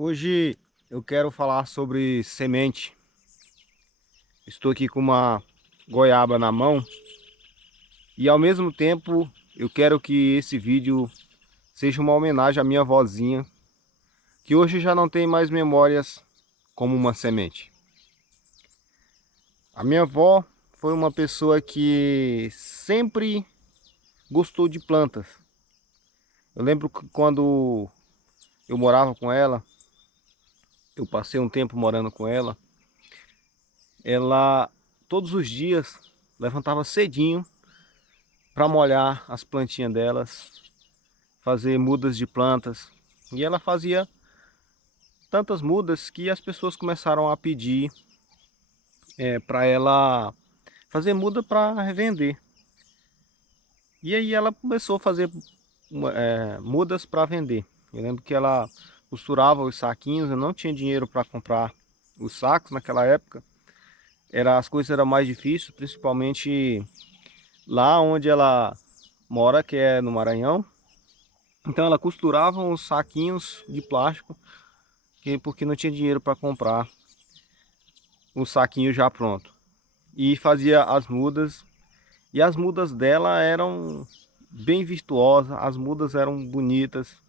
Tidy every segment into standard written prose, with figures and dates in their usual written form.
Hoje eu quero falar sobre semente. Estou aqui com uma goiaba na mão e ao mesmo tempo eu quero que esse vídeo seja uma homenagem à minha vozinha, que hoje já não tem mais memórias como uma semente. A minha avó foi uma pessoa que sempre gostou de plantas. Eu lembro que quando eu morava com ela, eu passei um tempo morando com ela, ela todos os dias levantava cedinho para molhar as plantinhas delas, fazer mudas de plantas. E ela fazia tantas mudas que as pessoas começaram a pedir para ela fazer muda para revender. E aí ela começou a fazer mudas para vender. Eu lembro que ela costurava os saquinhos, eu não tinha dinheiro para comprar os sacos naquela época. As coisas eram mais difíceis, principalmente lá onde ela mora, que é no Maranhão. Então ela costurava os saquinhos de plástico, porque não tinha dinheiro para comprar o saquinho já pronto. E fazia as mudas, e as mudas dela eram bem virtuosas, as mudas eram bonitas.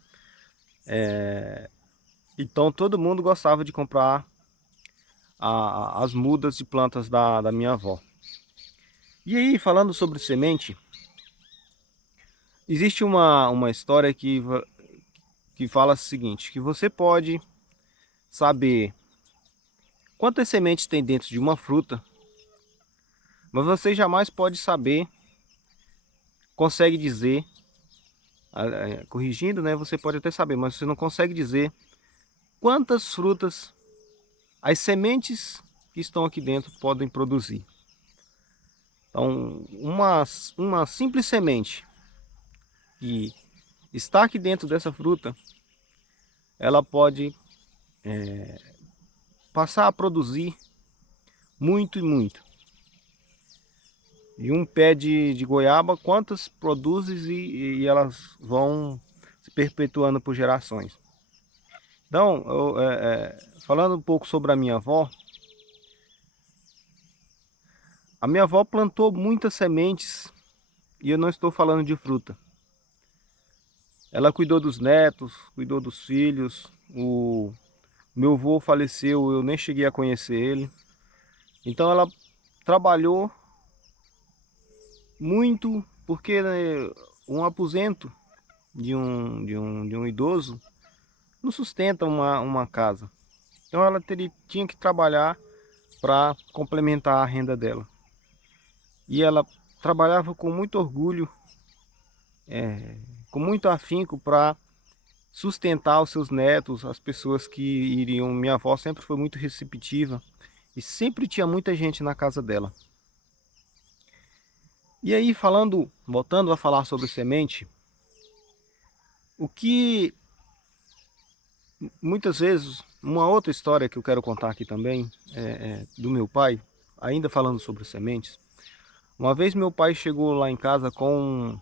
Então todo mundo gostava de comprar as mudas de plantas da minha avó. E aí, falando sobre semente, existe uma história que fala o seguinte, que você pode saber quantas sementes tem dentro de uma fruta, mas você jamais pode saber, consegue dizer, corrigindo, né? Você pode até saber, mas você não consegue dizer quantas frutas as sementes que estão aqui dentro podem produzir. Então, uma simples semente que está aqui dentro dessa fruta, ela pode passar a produzir muito e muito. E um pé de goiaba, quantas produzes e elas vão se perpetuando por gerações. Então, falando um pouco sobre a minha avó plantou muitas sementes e eu não estou falando de fruta. Ela cuidou dos netos, cuidou dos filhos. O meu avô faleceu, eu nem cheguei a conhecer ele. Então ela trabalhou muito, porque né, um aposento de um idoso não sustenta uma casa. Então ela tinha que trabalhar para complementar a renda dela. E ela trabalhava com muito orgulho, com muito afinco para sustentar os seus netos, as pessoas que iriam. Minha avó sempre foi muito receptiva e sempre tinha muita gente na casa dela. E aí, voltando a falar sobre semente, o que muitas vezes, uma outra história que eu quero contar aqui também, do meu pai, ainda falando sobre sementes. Uma vez meu pai chegou lá em casa com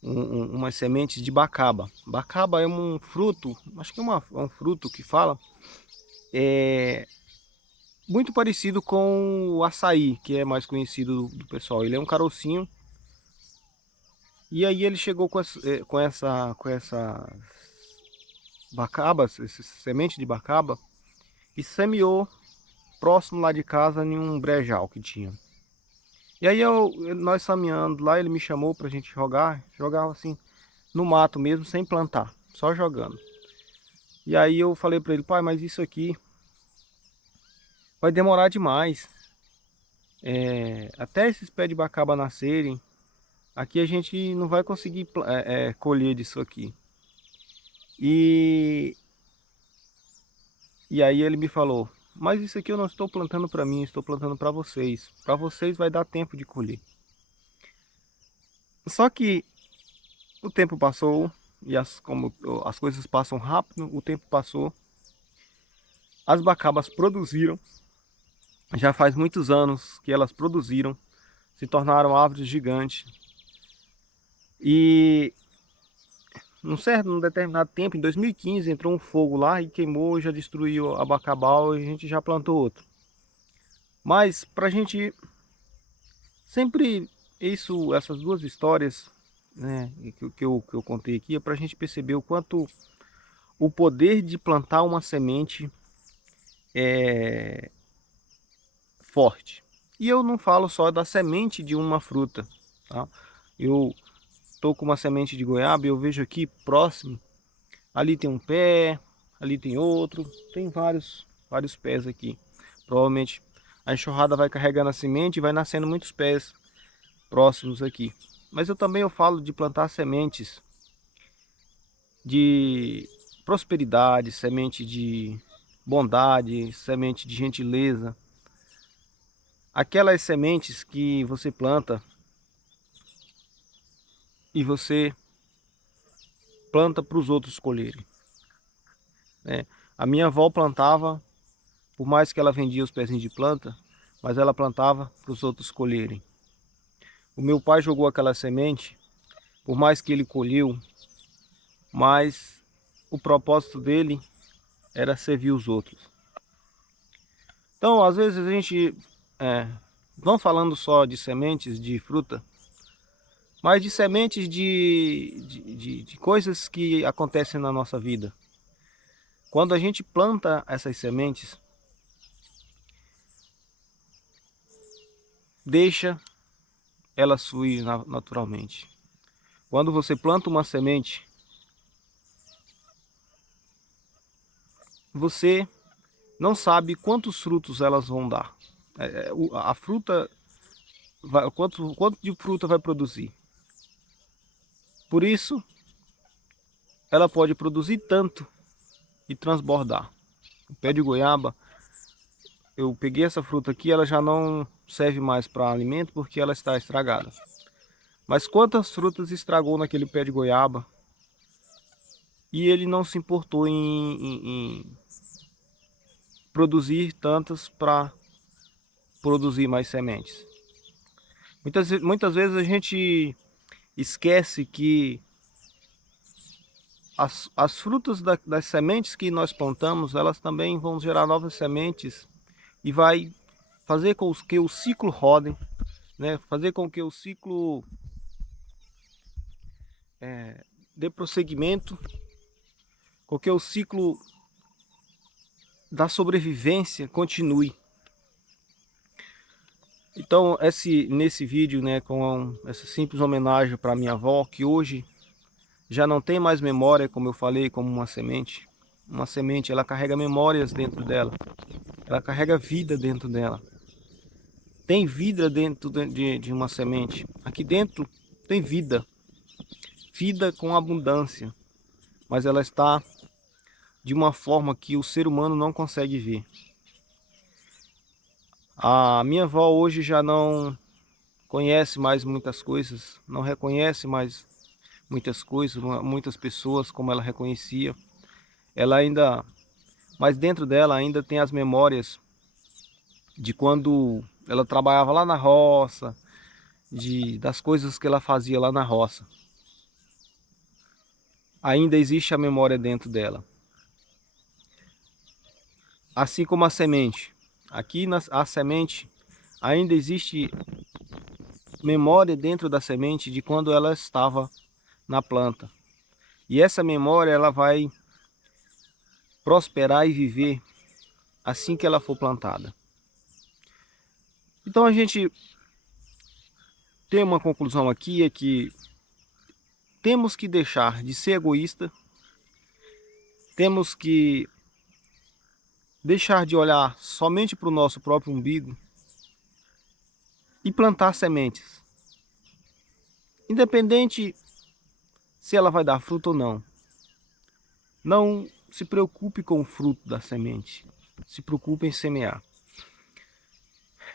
umas sementes de bacaba. Bacaba é um fruto, acho que é um fruto que fala, é muito parecido com o açaí, que é mais conhecido do pessoal. Ele é um carocinho. E aí ele chegou com essa bacabas, esse semente de bacaba, e semeou próximo lá de casa em um brejal que tinha. E aí nós caminhando lá, ele me chamou pra gente jogava assim no mato mesmo, sem plantar, só jogando. E aí eu falei pra ele, pai, mas isso aqui vai demorar demais. Até esses pés de bacaba nascerem, aqui a gente não vai conseguir colher disso aqui. E, e aí ele me falou, mas isso aqui eu não estou plantando para mim, estou plantando para vocês. Para vocês vai dar tempo de colher. Só que o tempo passou e como as coisas passam rápido, o tempo passou. As bacabas produziram, já faz muitos anos que elas produziram, se tornaram árvores gigantes. E num determinado tempo, em 2015, entrou um fogo lá e queimou, já destruiu a abacabal e a gente já plantou outro. Mas para a gente sempre, essas duas histórias, né, que eu contei aqui, é para a gente perceber o quanto o poder de plantar uma semente é forte. E eu não falo só da semente de uma fruta, tá? Eu estou com uma semente de goiaba e eu vejo aqui próximo, ali tem um pé, ali tem outro, tem vários pés aqui. Provavelmente a enxurrada vai carregando a semente e vai nascendo muitos pés próximos aqui. Mas eu falo de plantar sementes de prosperidade, semente de bondade, semente de gentileza. Aquelas sementes que você planta e você planta para os outros colherem, né? A minha avó plantava, por mais que ela vendia os pezinhos de planta, mas ela plantava para os outros colherem. O meu pai jogou aquela semente, por mais que ele colheu, mas o propósito dele era servir os outros. Então, às vezes a gente, não falando só de sementes de fruta, mas de sementes de coisas que acontecem na nossa vida. Quando a gente planta essas sementes, deixa ela fluir naturalmente. Quando você planta uma semente, você não sabe quantos frutos elas vão dar. A fruta, quanto de fruta vai produzir. Por isso, ela pode produzir tanto e transbordar. O pé de goiaba, eu peguei essa fruta aqui, ela já não serve mais para alimento porque ela está estragada. Mas quantas frutas estragou naquele pé de goiaba e ele não se importou em produzir tantas para produzir mais sementes. Muitas vezes a gente esquece que as frutas das sementes que nós plantamos, elas também vão gerar novas sementes e vai fazer com que o ciclo rode, né? Fazer com que o ciclo dê prosseguimento, com que o ciclo da sobrevivência continue. Então, nesse vídeo, né, com essa simples homenagem para minha avó, que hoje já não tem mais memória, como eu falei, como uma semente. Uma semente, ela carrega memórias dentro dela, ela carrega vida dentro dela. Tem vida dentro de uma semente. Aqui dentro tem vida, vida com abundância, mas ela está de uma forma que o ser humano não consegue ver. A minha avó hoje já não conhece mais muitas coisas, não reconhece mais muitas coisas, muitas pessoas como ela reconhecia. Ela ainda, mas dentro dela ainda tem as memórias de quando ela trabalhava lá na roça, das coisas que ela fazia lá na roça. Ainda existe a memória dentro dela. Assim como a semente. Aqui a semente ainda existe memória dentro da semente de quando ela estava na planta. E essa memória ela vai prosperar e viver assim que ela for plantada. Então a gente tem uma conclusão aqui, é que temos que deixar de ser egoísta, temos que deixar de olhar somente para o nosso próprio umbigo e plantar sementes. Independente se ela vai dar fruto ou não. Não se preocupe com o fruto da semente, se preocupe em semear.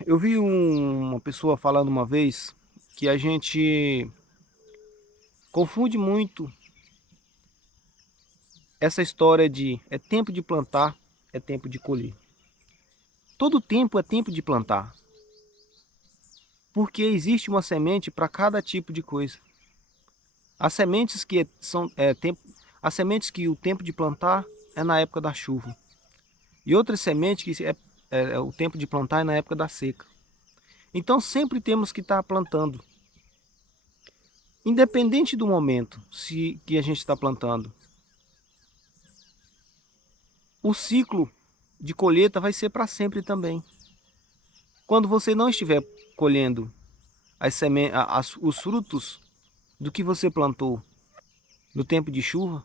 Eu vi uma pessoa falando uma vez que a gente confunde muito essa história de é tempo de plantar, é tempo de colher. Todo tempo é tempo de plantar, porque existe uma semente para cada tipo de coisa. As sementes que as sementes que o tempo de plantar é na época da chuva. E outras sementes que o tempo de plantar é na época da seca. Então sempre temos que estar plantando. Independente do momento que a gente está plantando. O ciclo de colheita vai ser para sempre também. Quando você não estiver colhendo os frutos do que você plantou no tempo de chuva,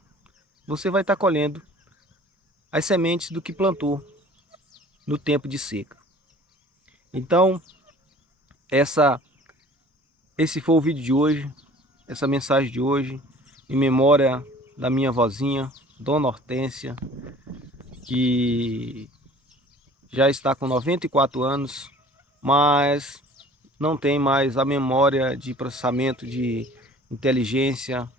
você vai estar colhendo as sementes do que plantou no tempo de seca. Então, esse foi o vídeo de hoje, essa mensagem de hoje, em memória da minha vozinha, Dona Hortência, que já está com 94 anos, mas não tem mais a memória de processamento de inteligência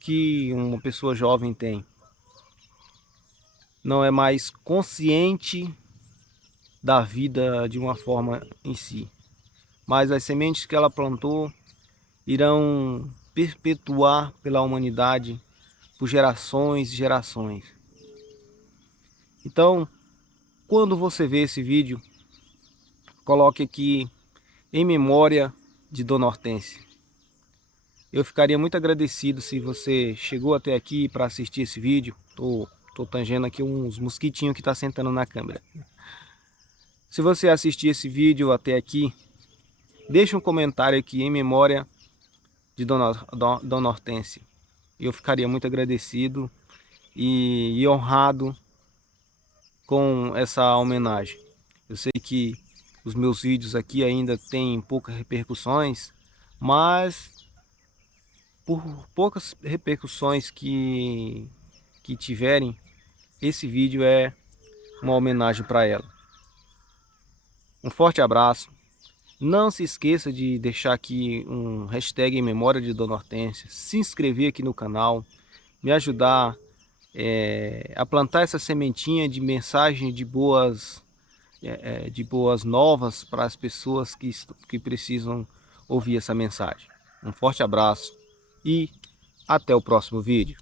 que uma pessoa jovem tem. Não é mais consciente da vida de uma forma em si. Mas as sementes que ela plantou irão perpetuar pela humanidade por gerações e gerações. Então, quando você vê esse vídeo, coloque aqui em memória de Dona Hortência. Eu ficaria muito agradecido se você chegou até aqui para assistir esse vídeo. Tô tangendo aqui uns mosquitinhos que tá sentando na câmera. Se você assistir esse vídeo até aqui, deixe um comentário aqui em memória de Dona Hortência. Eu ficaria muito agradecido e honrado com essa homenagem. Eu sei que os meus vídeos aqui ainda têm poucas repercussões, mas por poucas repercussões que tiverem, esse vídeo é uma homenagem para ela. Um forte abraço. Não se esqueça de deixar aqui um hashtag em memória de Dona Hortência, se inscrever aqui no canal, me ajudar a plantar essa sementinha de mensagem de boas novas para as pessoas que precisam ouvir essa mensagem. Um forte abraço e até o próximo vídeo.